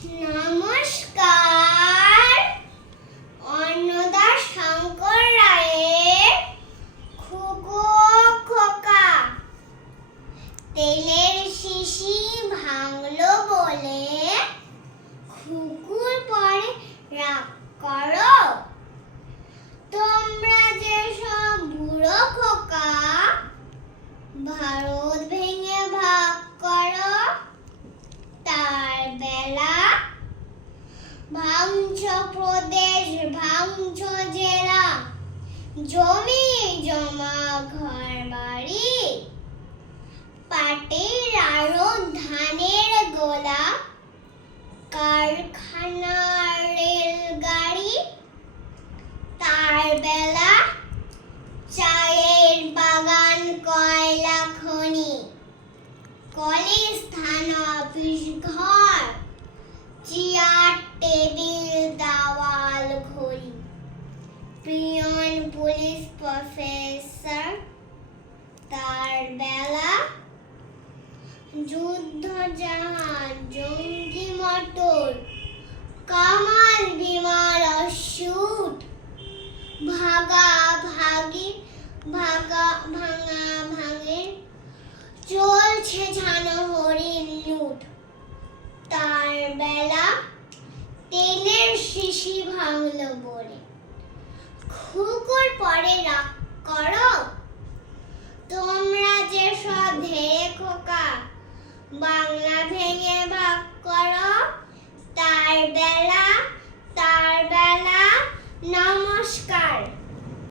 নমস্কার। অন্নদা শঙ্কর রায়ের খুকো খোকা তেলের শিশি ভাঙলো বলে খুকুর পরে রাগ করো। তোমরা যে সব বুড়ো খোকা ভারত ভেঙে ভাগ করো, তার বেলা ভাঙছ প্রদেশ, ভাঙছ জেলা, জমি জমা ঘর বাড়ি, পাটের আড়ত ধানের গোলা, কারখানা রেলগাড়ি, তার বেলা চায়ের বাগান কয়লা খনি, কলেজ থানা অফিস ঘর, চেয়ার টেবিল দেওয়াল ঘড়ি, পিয়ন পুলিশ প্রফেসর, তার বেলা যুদ্ধ জাহাজ জঙ্গি মোটর, কামাল বিমান শুট, ভাগা ভাগি ভাঙা ভাঙে চলছে ঝানো হরিণ লুট, তার বেলা তেলের শিশি ভাঙলো বলে খুকুর পরে রাগ করো। তোমরা যে সব ধেয়ে খোকা বাংলা ভেঙে ভাগ করো, তার বেলা